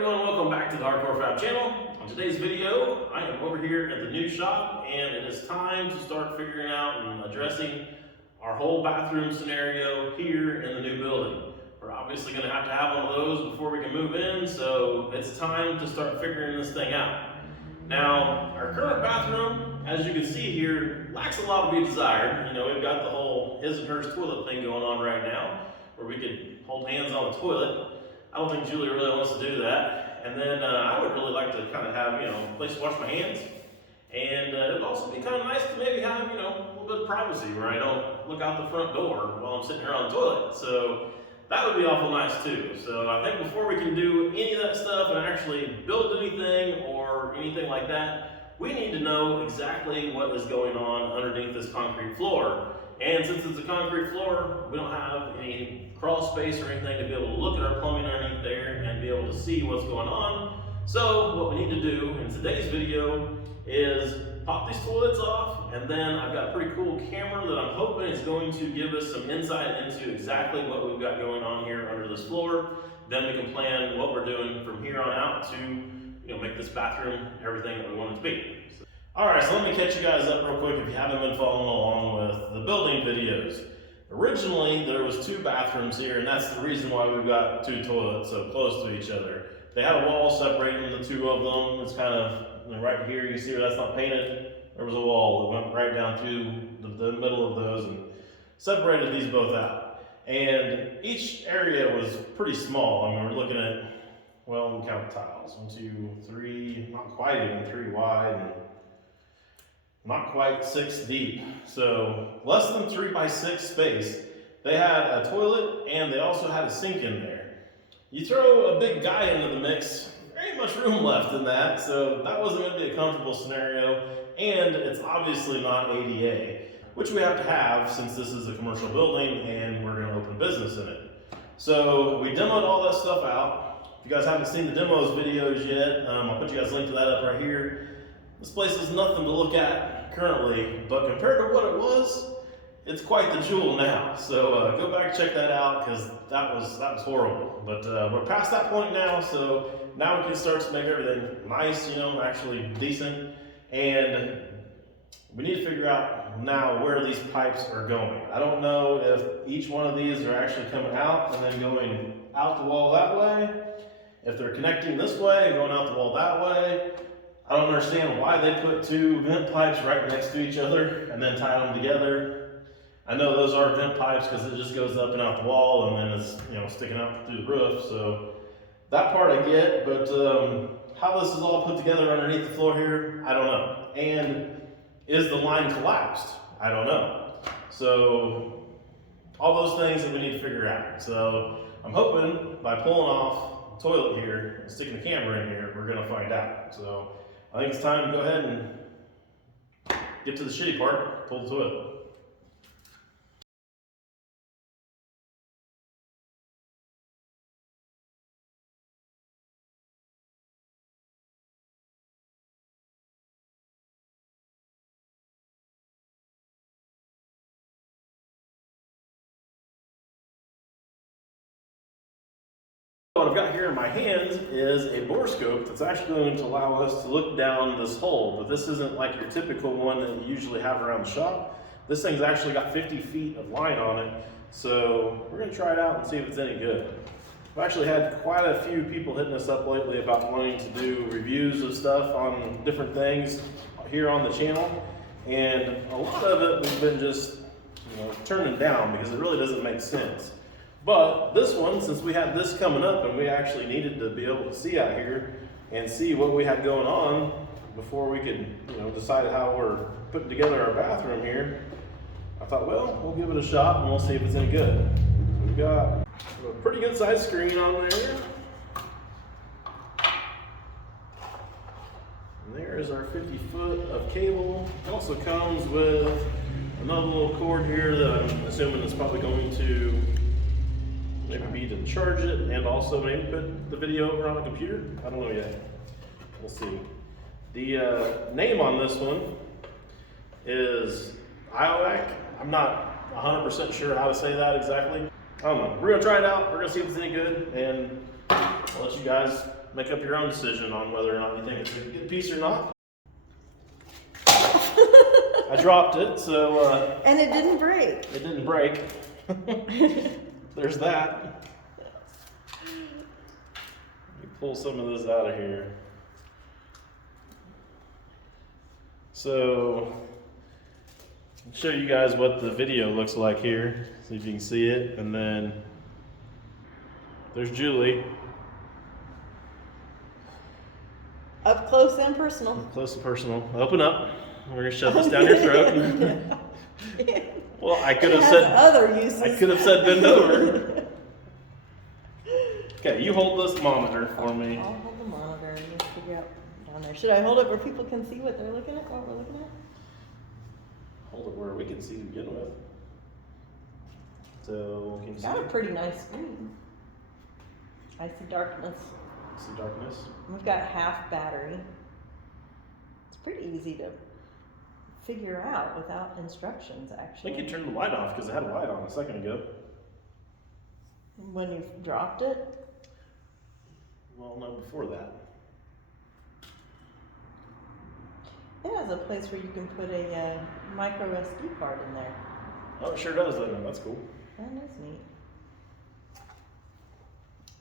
everyone, welcome back to the Hardcore Fab channel. On today's video, I am over here at the new shop and it is time to start figuring out and addressing our whole bathroom scenario here in the new building. We're obviously going to have one of those before we can move in, so it's time to start figuring this thing out. Now, our current bathroom, as you can see here, lacks a lot to be desired. You know, we've got the whole his and hers toilet thing going on right now, where we could hold hands on the toilet. I don't think Julie really wants to do that. And then I would really like to kind of have, a place to wash my hands. And it would also be kind of nice to maybe have, a little bit of privacy where I don't look out the front door while I'm sitting here on the toilet. So that would be awful nice too. So I think before we can do any of that stuff and actually build anything or anything like that, we need to know exactly what is going on underneath this concrete floor. And since it's a concrete floor, we don't have any crawl space or anything to be able to look at our plumbing underneath there and be able to see what's going on. So what we need to do in today's video is pop these toilets off, and then I've got a pretty cool camera that I'm hoping is going to give us some insight into exactly what we've got going on here under this floor. Then we can plan what we're doing from here on out to make this bathroom everything that we want it to be. Alright, so let me catch you guys up real quick if you haven't been following along with the building videos. Originally, there was 2 bathrooms here, and that's the reason why we've got 2 toilets so close to each other. They had a wall separating the 2 of them. It's kind of right here, you can see where that's not painted. There was a wall that went right down through the middle of those and separated these both out. And each area was pretty small. I mean, we're looking at, well, we count tiles. 1, 2, 3, not quite even 3 wide, and not quite 6 deep. So less than 3 by 6 space. They had a toilet and they also had a sink in there. You throw a big guy into the mix, there ain't much room left in that, so that wasn't going to be a comfortable scenario, and it's obviously not ADA, which we have to have since this is a commercial building and we're going to open business in it. So we demoed all that stuff out. If you guys haven't seen the demos videos yet, I'll put you guys a link to that up right here. This place is nothing to look at currently, but compared to what it was, it's quite the jewel now. So go back and check that out, because that was horrible. But we're past that point now, so now we can start to make everything nice, actually decent. And we need to figure out now where these pipes are going. I don't know if each one of these are actually coming out and then going out the wall that way, if they're connecting this way and going out the wall that way. I don't understand why they put 2 vent pipes right next to each other and then tie them together. I know those are vent pipes because it just goes up and out the wall and then it's sticking out through the roof. So that part I get, but how this is all put together underneath the floor here, I don't know. And is the line collapsed? I don't know. So all those things that we need to figure out. So I'm hoping by pulling off the toilet here and sticking the camera in here, we're gonna find out. So I think it's time to go ahead and get to the shitty part, pull the toilet. What I've got here in my hands is a borescope that's actually going to allow us to look down this hole, but this isn't like your typical one that you usually have around the shop. This thing's actually got 50 feet of line on it, so we're going to try it out and see if it's any good. I've actually had quite a few people hitting us up lately about wanting to do reviews of stuff on different things here on the channel, and a lot of it we've been just turning down because it really doesn't make sense. But this one, since we had this coming up and we actually needed to be able to see out here and see what we had going on before we could, decide how we're putting together our bathroom here, I thought, well, we'll give it a shot and we'll see if it's any good. So we've got a pretty good sized screen on there. And there's our 50 foot of cable. It also comes with another little cord here that I'm assuming is probably going to maybe be to charge it and also maybe put the video over on a computer. I don't know yet. We'll see. The name on this one is Oiiwak. I'm not 100% sure how to say that exactly. I don't know. We're gonna try it out. We're gonna see if it's any good, and I'll let you guys make up your own decision on whether or not you think it's a good piece or not. I dropped it, so... and it didn't break. It didn't break. There's that. Let me pull some of this out of here. So, I'll show you guys what the video looks like here. See if you can see it. And then there's Julie. Up close and personal. Up close and personal. Open up. We're gonna shove this down your throat. Well, I could have said other uses. I could have said bend over. Okay, you hold this monitor for me. I'll hold the monitor and just figure out down there. Should I hold it where people can see what they're looking at? What we're looking at? Hold it where we can see to begin with. So can you It's see? got a pretty nice screen. I see darkness. See darkness. We've got half battery. It's pretty easy to figure out without instructions, I actually. think you turned the light off because it had a light on a second ago. When you dropped it? Well, no, before that. It has a place where you can put a micro SD card in there. Oh, it sure does, doesn't it? That's cool. That is neat.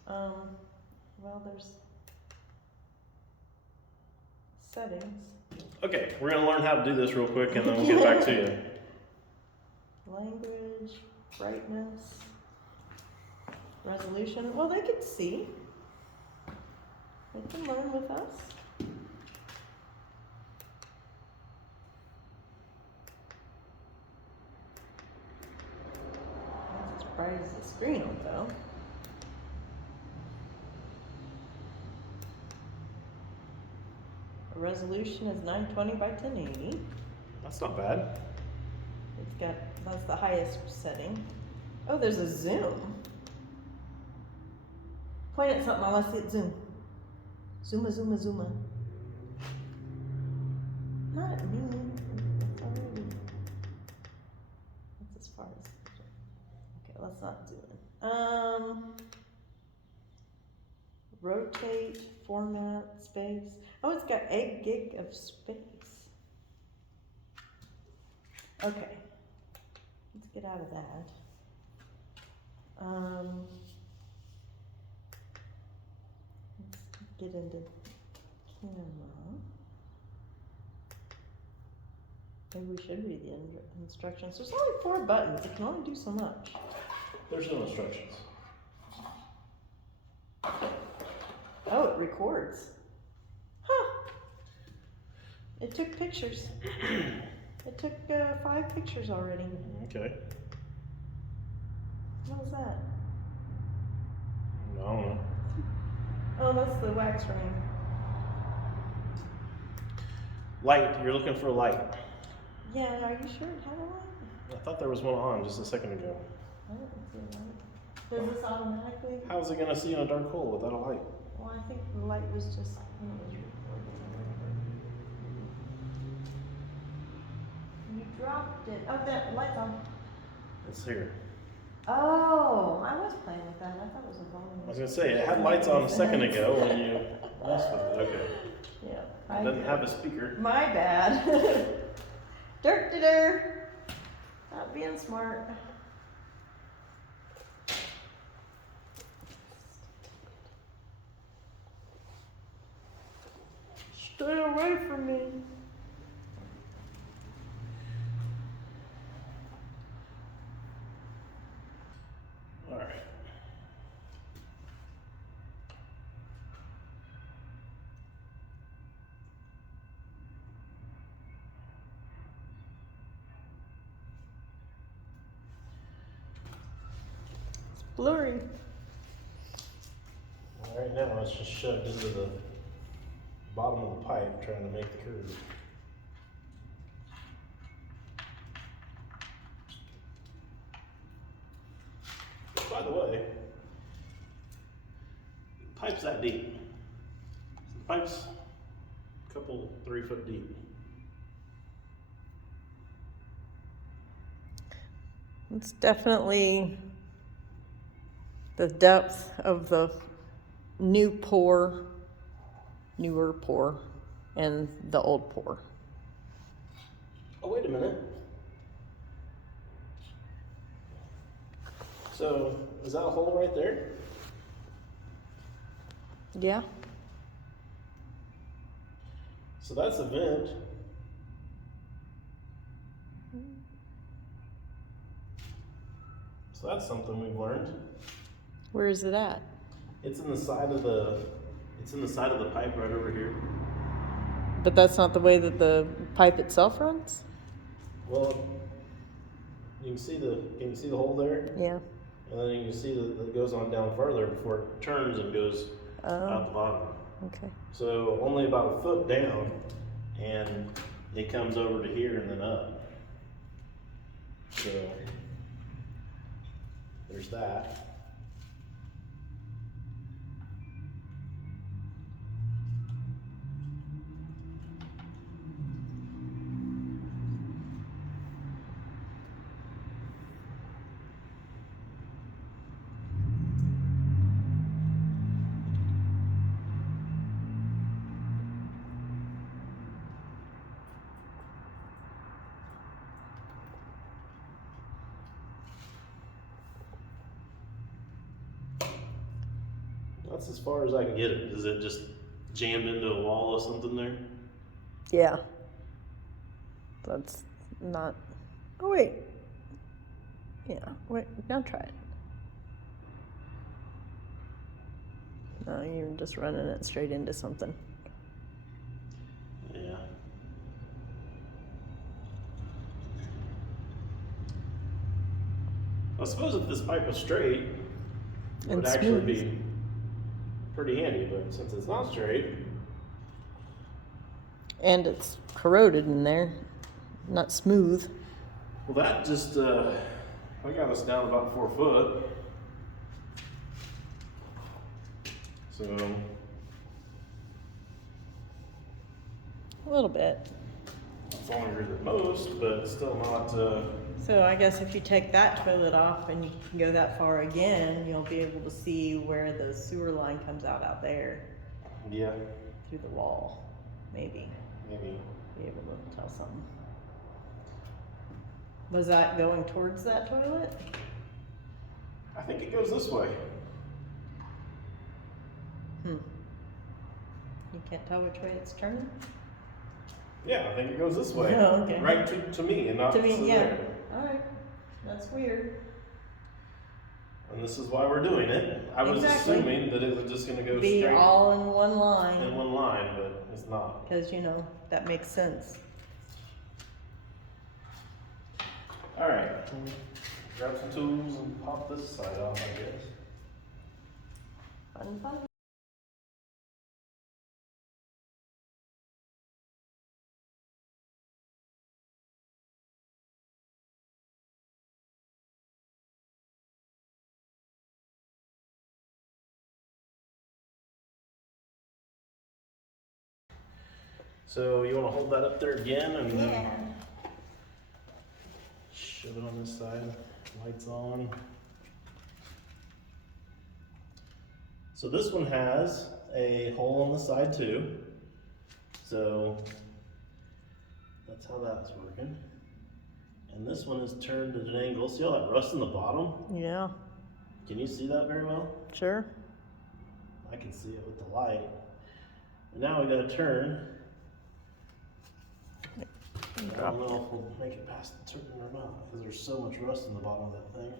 Well, there's settings. Okay, we're gonna learn how to do this real quick and then we'll get back to you. Language, brightness, resolution. Well, they could see. They can learn with us. Not as bright as the screen will go. The resolution is 920 by 1080. That's not bad. That's the highest setting. Oh, there's a zoom. Point at something, I want to see it zoom. Zooma, zooma, zooma. Not at me. That's already. That's as far as. Okay, let's not zoom in. Rotate, format, space. Oh, it's got 8 gig of space. Okay. Let's get out of that. Let's get into camera. Maybe we should read the instructions. There's only 4 buttons. It can only do so much. There's no instructions. Oh, it records. Huh. It took pictures. It took 5 pictures already. Okay. What was that? I don't know. Oh, that's the wax ring. Light. You're looking for a light. Yeah, are you sure it had a light? I thought there was one on just a second ago. I didn't see a light. Does this automatically? How is it going to see in a dark hole without a light? Well, I think the light was just when it was recording or whatever. You dropped it. Oh, that light's on. It's here. Oh, I was playing with that. I thought it was a volume. I was going to say, it had lights on a second ago when you messed with it. Okay. Yeah. It doesn't have a speaker. My bad. Dirt. Not being smart. Stay away from me. All right. It's blurry. Right now it's just shoved into the bottom of the pipe trying to make the curve. By the way, the pipe's that deep. The pipe's a couple 3 foot deep. It's definitely the depth of the newer pour, and the old pour. Oh, wait a minute. So, is that a hole right there? Yeah. So that's a vent. So that's something we've learned. Where is it at? It's in the side of the pipe right over here. But that's not the way that the pipe itself runs? Well, can you see the hole there? Yeah. And then you can see that it goes on down further before it turns and goes out the bottom. Okay. So only about a foot down, and it comes over to here and then up. So there's that. That's as far as I can get it. Is it just jammed into a wall or something there? Yeah. That's not. Oh, wait. Yeah. Wait. Now try it. No, you're just running it straight into something. Yeah. I suppose if this pipe was straight, it would actually be pretty handy, but since it's not straight. And it's corroded in there, not smooth. Well, that just, I got us down about 4 foot. So. A little bit. It's longer than most, but still not, So I guess if you take that toilet off and you can go that far again, you'll be able to see where the sewer line comes out there. Yeah. Through the wall, maybe. Maybe. Be able to tell something. Was that going towards that toilet? I think it goes this way. You can't tell which way it's turning? Yeah, I think it goes this way. Oh, okay. Right to me and not To me, yeah. there. Alright. That's weird. And this is why we're doing it. I was assuming that it was just gonna go Be straight all in one line. in one line, but it's not. Because, that makes sense. Alright. Grab some tools and pop this side off, I guess. Fun. So you want to hold that up there again and Yeah. then shove it on this side. Lights on. So this one has a hole on the side too. So that's how that's working. And this one is turned at an angle. See all that rust in the bottom? Yeah. Can you see that very well? Sure. I can see it with the light. And now we gotta turn. I don't know if we'll make it past the turn or not, because there's so much rust in the bottom of that thing.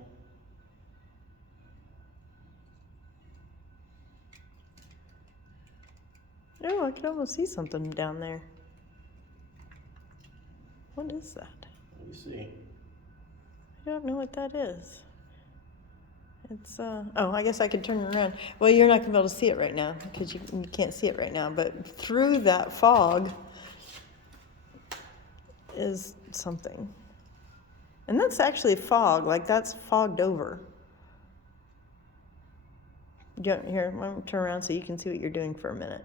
Oh, I can almost see something down there. What is that? Let me see. I don't know what that is. It's, oh, I guess I could turn it around. Well, you're not gonna be able to see it right now, because you can't see it right now, but through that fog is something. And that's actually fog, like that's fogged over. Here, let me turn around so you can see what you're doing for a minute.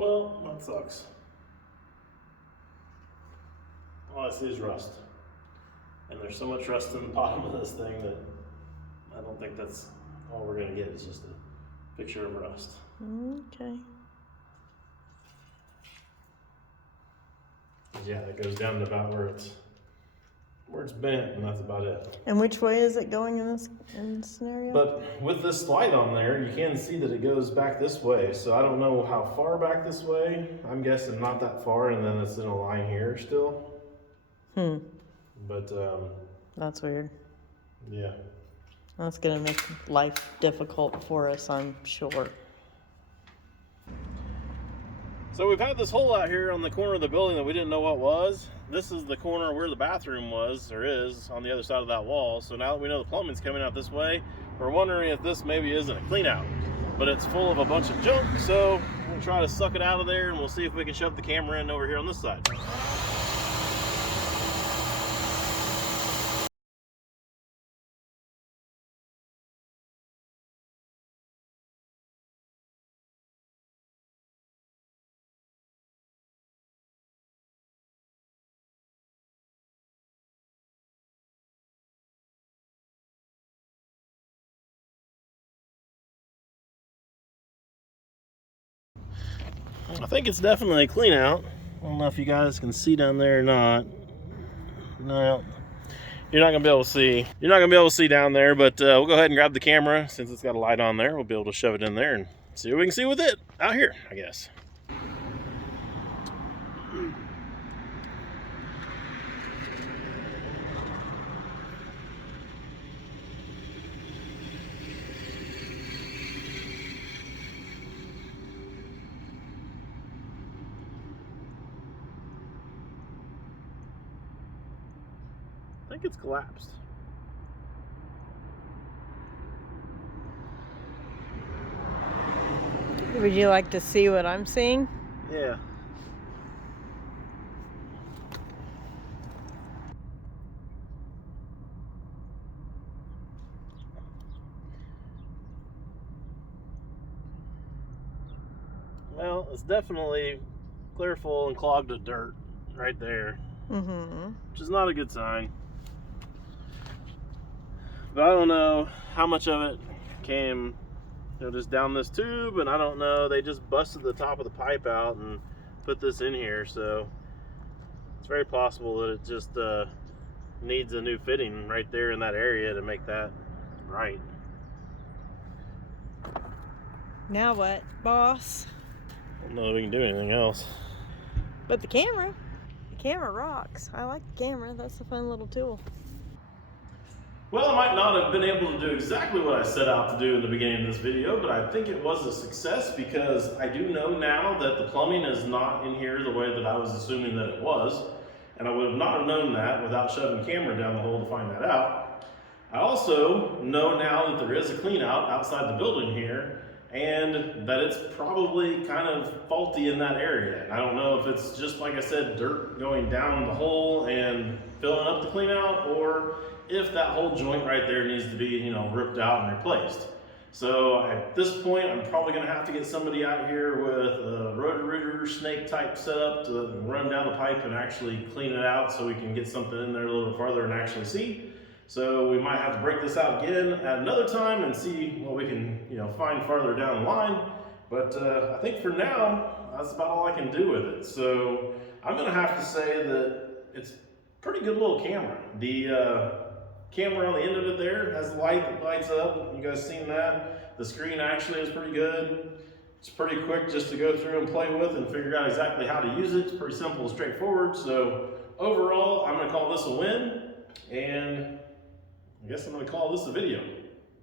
Well, that sucks. All I see is rust. And there's so much rust in the bottom of this thing that I don't think that's all we're gonna get. It's just a picture of rust. Okay. Yeah, it goes down to about where it's bent, and that's about it. And which way is it going in this scenario? But with this light on there, you can see that it goes back this way. So I don't know how far back this way. I'm guessing not that far, and then it's in a line here still. But that's weird. yeah. That's gonna make life difficult for us, I'm sure. So we've had this hole out here on the corner of the building that we didn't know what was. This is the corner where the bathroom was, or is, on the other side of that wall. So now that we know the plumbing's coming out this way, we're wondering if this maybe isn't a clean out. But it's full of a bunch of junk, so we'll try to suck it out of there, and we'll see if we can shove the camera in over here on this side. I think it's definitely a clean out. I don't know if you guys can see down there or not. No, you're not gonna be able to see. You're not gonna be able to see down there, but we'll go ahead and grab the camera since it's got a light on there. We'll be able to shove it in there and see what we can see with it out here, I guess. I think it's collapsed. Would you like to see what I'm seeing? Yeah. Well, it's definitely clear full and clogged with dirt right there. Which is not a good sign. But I don't know how much of it came, just down this tube, and I don't know, they just busted the top of the pipe out and put this in here, so it's very possible that it just needs a new fitting right there in that area to make that right. Now what, boss? I don't know if we can do anything else. But the camera rocks. I like the camera. That's a fun little tool. Well, I might not have been able to do exactly what I set out to do in the beginning of this video, but I think it was a success because I do know now that the plumbing is not in here the way that I was assuming that it was, and I would have not have known that without shoving the camera down the hole to find that out. I also know now that there is a clean out outside the building here, and that it's probably kind of faulty in that area. And I don't know if it's just, like I said, dirt going down the hole and filling up the clean out, or if that whole joint right there needs to be, ripped out and replaced. So at this point, I'm probably gonna have to get somebody out here with a rotor snake type setup to run down the pipe and actually clean it out so we can get something in there a little farther and actually see. So we might have to break this out again at another time and see what we can, find farther down the line. But I think for now, that's about all I can do with it. So I'm gonna have to say that it's a pretty good little camera. The camera on the end of it there has a light that lights up. You guys seen that? The screen actually is pretty good. It's pretty quick just to go through and play with and figure out exactly how to use it. It's pretty simple and straightforward. So overall, I'm gonna call this a win, and I guess I'm gonna call this a video.